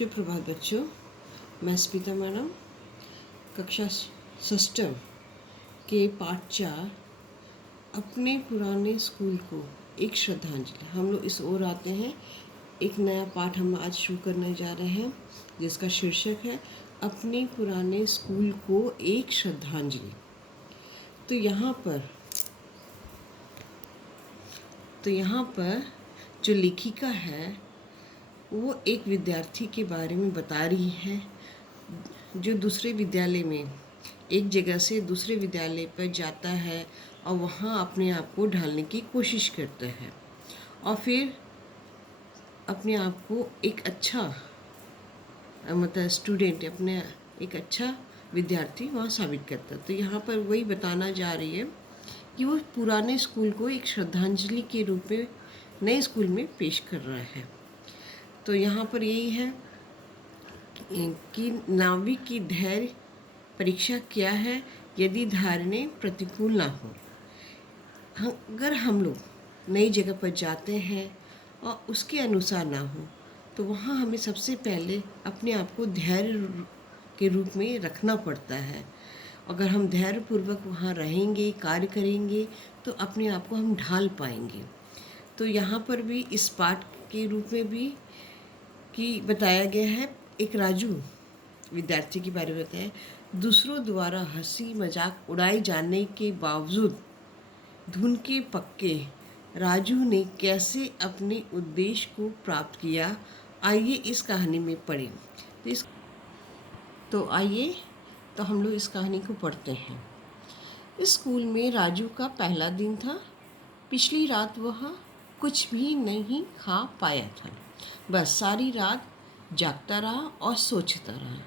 सुप्रभात बच्चों, मैं स्मिता मैडम कक्षा षष्ठ के पाठ 4 अपने पुराने स्कूल को एक श्रद्धांजलि। हम लोग इस ओर आते हैं। एक नया पाठ हम आज शुरू करने जा रहे हैं जिसका शीर्षक है अपने पुराने स्कूल को एक श्रद्धांजलि। तो यहाँ पर जो लेखिका है वो एक विद्यार्थी के बारे में बता रही है जो दूसरे विद्यालय में एक जगह से दूसरे विद्यालय पर जाता है और वहाँ अपने आप को ढालने की कोशिश करता है और फिर अपने आप को एक अच्छा स्टूडेंट, अपने एक अच्छा विद्यार्थी वहाँ साबित करता है। तो यहाँ पर वही बताना जा रही है कि वो पुराने स्कूल को एक श्रद्धांजलि के रूप में नए स्कूल में पेश कर रहा है। तो यहाँ पर यही है कि नाविक की धैर्य परीक्षा क्या है यदि धारणे प्रतिकूल ना हो। अगर हम लोग नई जगह पर जाते हैं और उसके अनुसार ना हो तो वहाँ हमें सबसे पहले अपने आप को धैर्य के रूप में रखना पड़ता है। अगर हम धैर्यपूर्वक वहाँ रहेंगे, कार्य करेंगे तो अपने आप को हम ढाल पाएंगे। तो यहाँ पर भी इस पाठ के रूप में भी कि बताया गया है एक राजू विद्यार्थी के बारे में बताया। दूसरों द्वारा हंसी मजाक उड़ाए जाने के बावजूद धुन के पक्के राजू ने कैसे अपने उद्देश्य को प्राप्त किया, आइए इस कहानी में पढ़ें। तो आइए तो हम लोग इस कहानी को पढ़ते हैं। इस स्कूल में राजू का पहला दिन था। पिछली रात वह कुछ भी नहीं खा पाया था, बस सारी रात जागता रहा और सोचता रहा।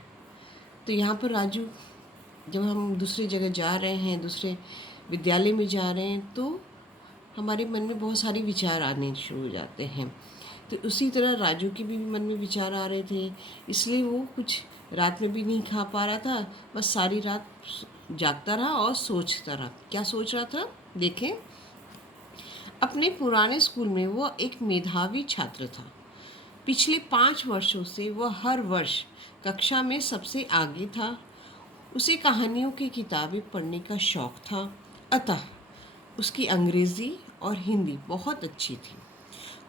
तो यहाँ पर राजू, जब हम दूसरी जगह जा रहे हैं, दूसरे विद्यालय में जा रहे हैं, तो हमारे मन में बहुत सारे विचार आने शुरू हो जाते हैं। तो उसी तरह राजू के भी मन में विचार आ रहे थे, इसलिए वो कुछ रात में भी नहीं खा पा रहा था, बस सारी रात जागता रहा और सोचता रहा। क्या सोच रहा था, देखें। अपने पुराने स्कूल में वह एक मेधावी छात्र था। पिछले 5 वर्षों से वह हर वर्ष कक्षा में सबसे आगे था। उसे कहानियों की किताबें पढ़ने का शौक था, अतः उसकी अंग्रेज़ी और हिंदी बहुत अच्छी थी।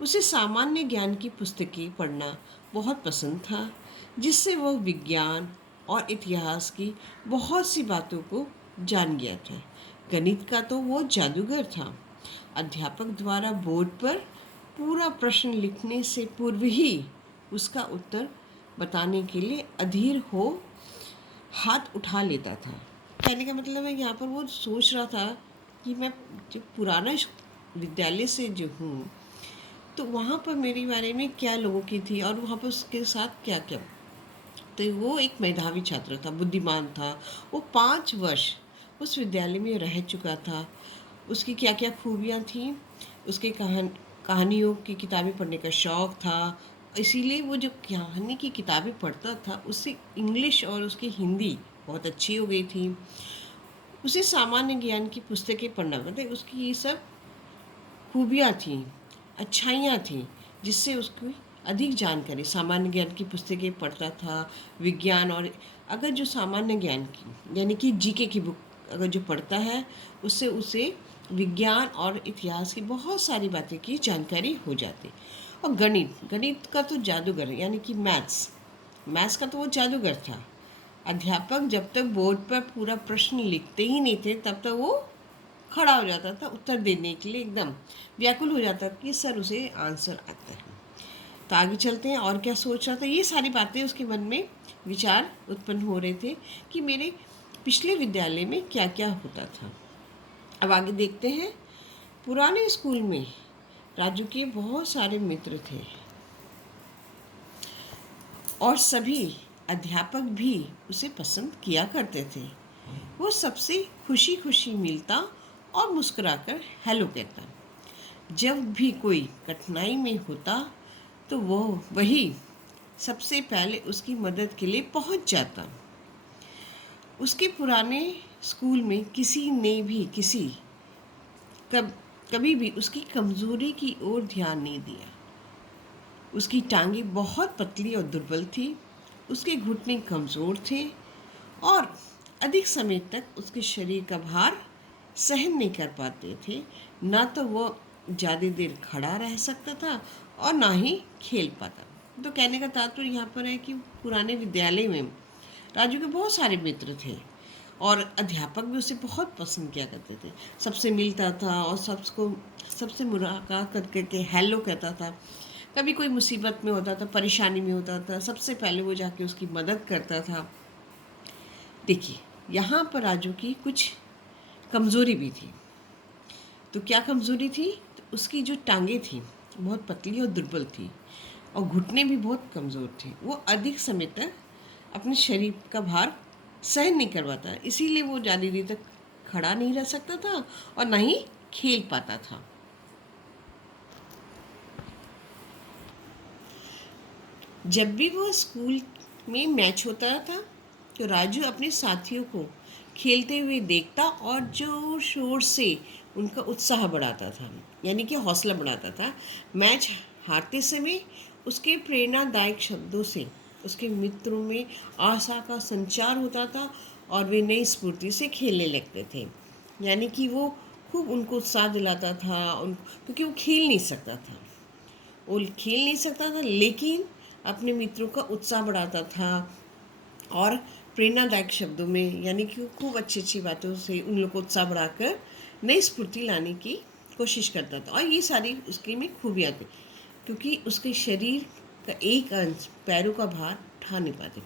उसे सामान्य ज्ञान की पुस्तकें पढ़ना बहुत पसंद था, जिससे वह विज्ञान और इतिहास की बहुत सी बातों को जान गया था। गणित का तो वो जादूगर था। अध्यापक द्वारा बोर्ड पर पूरा प्रश्न लिखने से पूर्व ही उसका उत्तर बताने के लिए अधीर हो हाथ उठा लेता था। कहने का मतलब है यहाँ पर वो सोच रहा था कि मैं जो पुराना विद्यालय से जो हूँ तो वहाँ पर मेरे बारे में क्या लोगों की थी और वहाँ पर उसके साथ क्या क्या। तो वो एक मेधावी छात्र था, बुद्धिमान था। वो 5 वर्ष उस विद्यालय में रह चुका था। उसकी क्या क्या खूबियाँ थीं, उसके कहानियों की किताबें पढ़ने का शौक़ था। इसीलिए वो जो कहानी की किताबें पढ़ता था उससे इंग्लिश और उसकी हिंदी बहुत अच्छी हो गई थी। उसे सामान्य ज्ञान की पुस्तकें पढ़ना, मतलब उसकी ये सब खूबियाँ थीं, अच्छाइयाँ थीं, जिससे उसकी अधिक जानकारी। सामान्य ज्ञान की पुस्तकें पढ़ता था, विज्ञान और अगर जो सामान्य ज्ञान की यानी कि जीके की बुक अगर जो पढ़ता है उससे उसे विज्ञान और इतिहास की बहुत सारी बातें की जानकारी हो जाती। और गणित का तो जादूगर यानी कि मैथ्स का तो वो जादूगर था। अध्यापक जब तक बोर्ड पर पूरा प्रश्न लिखते ही नहीं थे तब तक वो खड़ा हो जाता था उत्तर देने के लिए, एकदम व्याकुल हो जाता कि सर उसे आंसर आता है। तो आगे चलते हैं और क्या सोच रहा था। ये सारी बातें उसके मन में विचार उत्पन्न हो रहे थे कि मेरे पिछले विद्यालय में क्या क्या होता था। अब आगे देखते हैं। पुराने स्कूल में राजू के बहुत सारे मित्र थे और सभी अध्यापक भी उसे पसंद किया करते थे। वो सबसे खुशी खुशी मिलता और मुस्कुराकर हेलो कहता। जब भी कोई कठिनाई में होता तो वही सबसे पहले उसकी मदद के लिए पहुंच जाता। उसके पुराने स्कूल में किसी ने भी कभी भी उसकी कमज़ोरी की ओर ध्यान नहीं दिया। उसकी टांगें बहुत पतली और दुर्बल थी, उसके घुटने कमज़ोर थे और अधिक समय तक उसके शरीर का भार सहन नहीं कर पाते थे। ना तो वो ज़्यादा देर खड़ा रह सकता था और ना ही खेल पाता। तो कहने का तात्पर्य यहाँ पर है कि पुराने विद्यालय में राजू के बहुत सारे मित्र थे और अध्यापक भी उसे बहुत पसंद किया करते थे। सबसे मिलता था और सबसे मुलाकात करके हेलो कहता था। कभी कोई मुसीबत में होता था, परेशानी में होता था, सबसे पहले वो जाके उसकी मदद करता था। देखिए, यहाँ पर राजू की कुछ कमज़ोरी भी थी। तो क्या कमज़ोरी थी? तो उसकी जो टांगें थी बहुत पतली और दुर्बल थी और घुटने भी बहुत कमज़ोर थे। वो अधिक समय तक अपने शरीर का भार सहन नहीं कर पाता, इसीलिए वो ज़्यादा देर तक खड़ा नहीं रह सकता था और ना ही खेल पाता था। जब भी वो स्कूल में मैच होता था तो राजू अपने साथियों को खेलते हुए देखता और जोर शोर से उनका उत्साह बढ़ाता था, यानी कि हौसला बढ़ाता था। मैच हारते समय उसके प्रेरणादायक शब्दों से उसके मित्रों में आशा का संचार होता था और वे नई स्फूर्ति से खेलने लगते थे। यानी कि वो खूब उनको उत्साह दिलाता था क्योंकि वो खेल नहीं सकता था, लेकिन अपने मित्रों का उत्साह बढ़ाता था और प्रेरणादायक शब्दों में, यानी कि खूब अच्छी अच्छी बातों से उन लोग को उत्साह बढ़ाकर नई स्फूर्ति लाने की कोशिश करता था। और ये सारी उसके में खूबियाँ थी, क्योंकि उसके शरीर का एक अंश पैरों का भार उठा नहीं पाते।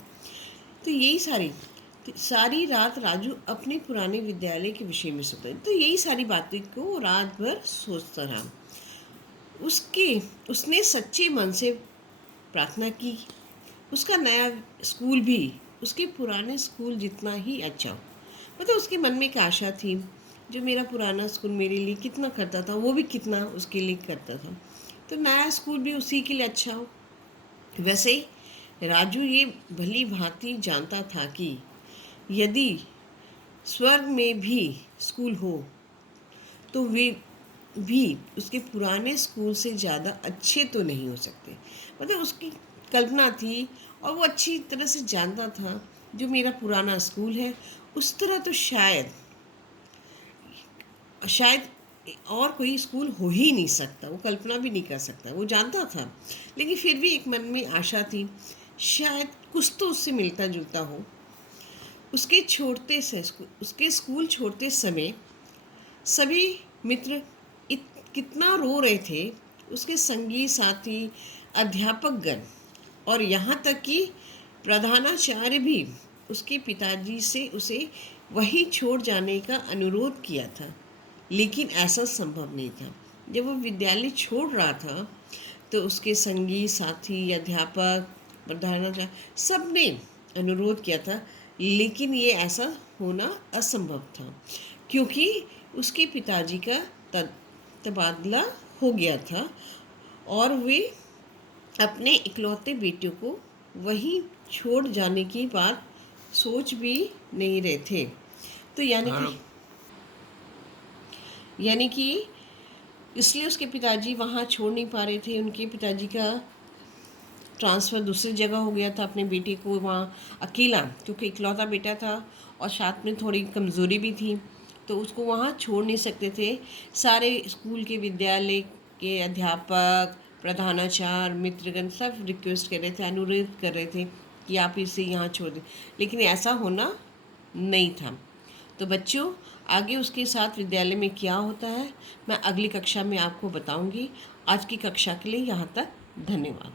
तो यही सारी रात राजू अपने पुराने विद्यालय के विषय में सोचता। तो यही सारी बातें को रात भर सोचता रहा। उसने सच्चे मन से प्रार्थना की, उसका नया स्कूल भी उसके पुराने स्कूल जितना ही अच्छा हो। मतलब उसके मन में एक आशा थी, जो मेरा पुराना स्कूल मेरे लिए कितना करता था वो भी कितना उसके लिए करता था, तो नया स्कूल भी उसी के लिए अच्छा हो। वैसे राजू ये भली भांति जानता था कि यदि स्वर्ग में भी स्कूल हो तो वे भी उसके पुराने स्कूल से ज़्यादा अच्छे तो नहीं हो सकते। मतलब उसकी कल्पना थी और वो अच्छी तरह से जानता था, जो मेरा पुराना स्कूल है उस तरह तो शायद और कोई स्कूल हो ही नहीं सकता। वो कल्पना भी नहीं कर सकता, वो जानता था। लेकिन फिर भी एक मन में आशा थी, शायद कुछ तो उससे मिलता जुलता हो। उसके स्कूल छोड़ते समय सभी मित्र कितना रो रहे थे, उसके संगी साथी, अध्यापकगण और यहाँ तक कि प्रधानाचार्य भी उसके पिताजी से उसे वहीं छोड़ जाने का अनुरोध किया था, लेकिन ऐसा संभव नहीं था। जब वो विद्यालय छोड़ रहा था तो उसके संगी साथी, अध्यापक, प्रधानाचार्य सब ने अनुरोध किया था, लेकिन ये ऐसा होना असंभव था, क्योंकि उसके पिताजी का तबादला हो गया था और वे अपने इकलौते बेटे को वहीं छोड़ जाने की बात सोच भी नहीं रहे थे। तो यानी कि इसलिए उसके पिताजी वहाँ छोड़ नहीं पा रहे थे। उनके पिताजी का ट्रांसफ़र दूसरी जगह हो गया था, अपने बेटे को वहाँ अकेला, क्योंकि इकलौता बेटा था और साथ में थोड़ी कमज़ोरी भी थी, तो उसको वहाँ छोड़ नहीं सकते थे। सारे स्कूल के विद्यालय के अध्यापक, प्रधानाचार्य, मित्रगण सब रिक्वेस्ट कर रहे थे, अनुरोध कर रहे थे कि आप इसे यहाँ छोड़ दें, लेकिन ऐसा होना नहीं था। तो बच्चों, आगे उसके साथ विद्यालय में क्या होता है मैं अगली कक्षा में आपको बताऊंगी। आज की कक्षा के लिए यहाँ तक, धन्यवाद।